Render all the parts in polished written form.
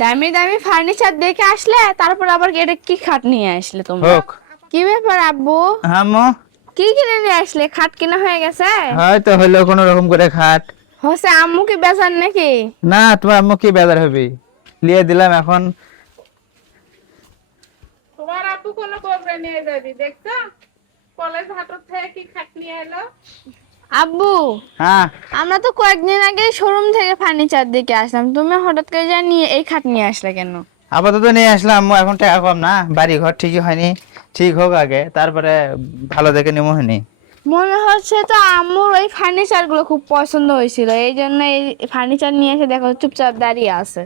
দামি দামি ফার্নিচার দেখে আসলে তারপর আবার এটা কি খাট নিয়ে আসলে তোমরা? হোক। কি ব্যাপার আব্বু? আম্মু কি কিনে নিয়ে আসলে? খাট কিনা হয়ে গেছে? হয়তো হলো কোনো রকম করে খাট। হচ্ছে আম্মু কি বেচার নাকি? না, তোমার আম্মু কি বেজার হবে, লিয়ে দিলাম এখন। তোমার আপু কোনো প্রোগ্রাম নিয়ে যাবি দেখছো? কলেজ হাটর থেকে কি খাট নিয়ে এলো? আব্বু, হ্যাঁ আমরা তো কয়েকদিন আগে শোরুম থেকে ফার্নিচার দেখে আসলাম, তুমি হঠাৎ করে যা নিয়ে এই খাট নিয়ে আসলে কেন? আপাতত নিয়ে আসলাম আম্মু, এখন টাকা কম না, বাড়ি ঘর ঠিকই হয়নি, ঠিক হোক আগে তারপরে ভালো দেখে নিমো হয়নি। মনে হচ্ছে তো আম্মুর ওই ফার্নিচার গুলো খুব পছন্দ হয়েছিল, এই জন্য এই ফার্নিচার নিয়ে এসে দেখো চুপচাপ দাঁড়িয়ে আছে।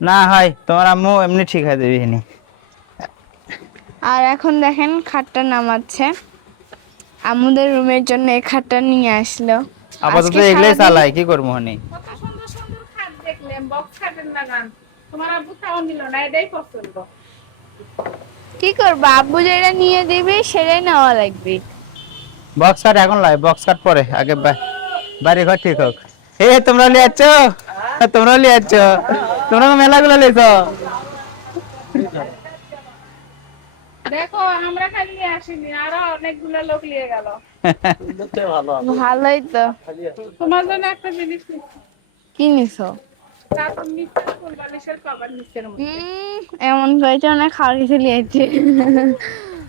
না হয় তোমার আম্মু এমনি ঠিক হয়ে দেবে নি। আর এখন দেখেন খাটটা নামাচ্ছে, আমাদের রুমের জন্য এই খাটটা নিয়ে আসলো। আপাতত আজকে এগুলাই সারাদিন- চালাই, কি করবো হনি। কত সুন্দর সুন্দর খাট দেখলাম, বক্স খাটের লাগান। তোমার আব্বু খাওয়া নিল না, এটাই পছন্দ। কি করবো, আব্বু যেটা নিয়ে দিবি সেটাই নেওয়া লাগবে। বক্স কাট এখন লাই, বক্স কাট পরে, আগে বাড়ি ঘর ঠিক হোক। এ তোমরা লিয়ে যাচ্ছ, তোমরা লিয়ে যাচ্ছ, তোমরা মেলাগুলো লিয়েছ। দেখো আমরা খালি নিয়ে আসিনি, আরো অনেকগুলো লোক নিয়ে গেল। ভালোই তো। তোমার জন্য একটা জিনিস নিচ্ছি। কি নিছো? চাদর নিচ্ছে, ফুল বালিশের কভার নিচ্ছে। এমন হয়েছে অনেক খাওয়ার কিছু লিয়েছে।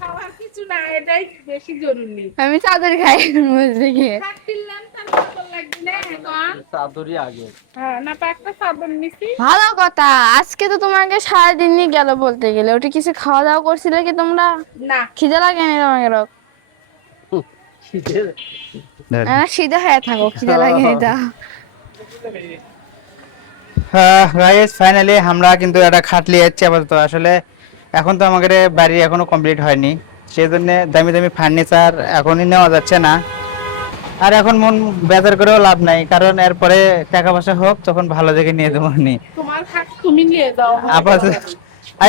খাওয়ার কিছু না, এটাই বেশি জরুরি। আমি চাদর খাই বুঝতে গিয়ে। খাট কিনলাম, তার চাদর লাগবে না এখন। চাদরই আগে। হ্যাঁ, না তো একটা চাদর নিছি। ভালো কথা, আজকে তো তোমাকে সারাদিনই গেল বলতে গেলে। ওটা কিছু খাওয়া দাওয়া করছিলে কি তোমরা? না, খিদে লাগেনি তোমাকে? না সিধা হয়ে থাকো, খিদে লাগেনি তা। হ্যাঁ গাইস, ফাইনালি আমরা কিন্তু একটা খাট নিয়ে যাচ্ছি আপাতত। আসলে এখন তো আমাদের বাড়ি এখনো কমপ্লিট হয়নি, সেই জন্য দামি দামি ফার্নিচার এখনই নেওয়া যাচ্ছে না। আর এখন মন বেজার করেও লাভ নাই, কারণ এরপরে টাকা পয়সা হোক তখন ভালো দেখে নিয়ে দেবো নি। তোমার খাট তুমি নিয়ে যাও। আপাতত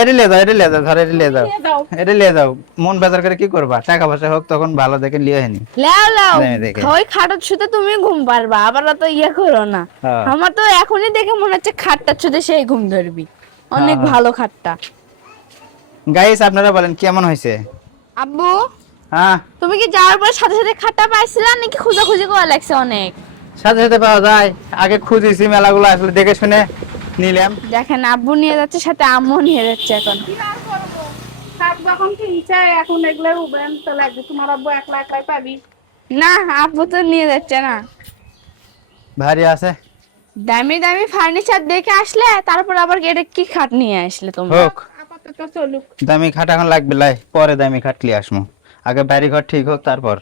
এটা নিয়ে যাও, এটা নিয়ে যাও, ধর এটা নিয়ে যাও, নিয়ে যাও। এটা নিয়ে যাও। মন বেজার করে কি করবা, টাকা পয়সা হোক তখন ভালো দেখে নিয়ে হয়নি। লাও লাও, দামি দেখে। ওই খাটের ছুতে তুমি ঘুম পারবা, আবার তো ইয়ে করো না। হ্যাঁ। আমার তো এখনই দেখে মনে হচ্ছে খাটটার ছুতে সেই ঘুম ধরবি। অনেক হ্যাঁ। ভালো খাটটা। গাইস আপনারা বলেন কেমন হয়েছে? আব্বু, হ্যাঁ, তুমি কি যাওয়ার পর সাথে সাথে খাটটা পাইছিলা নাকি খোঁজাখুঁজি করা লাগছে অনেক? সাথে সাথে পাওয়া যায়, আগে খুঁজেছি মেলাগুলো, আসলে দেখে শুনে নিলাম। দেখেন আব্বু নিয়ে যাচ্ছে, সাথে আম্মু নিয়ে যাচ্ছে এখন। কি আর করবো? খাট যখন কিনছে এখন এগুলো উবেন তো লাগবে। তোমার আব্বু একলা একলাই পাবি। না, আব্বু তো নিয়ে যাচ্ছে না। ভারী আছে। দামি দামি ফার্নিচার দেখে আসলে তারপর আবার এটা কি খাট নিয়ে আসলে তোমরা? হোক, আপাতত চলুক। দামি খাট এখন লাগবে লাই, পরে দামি খাট লিয়ে আসমু, আগে বাড়ি ঘর ঠিক হোক তারপর।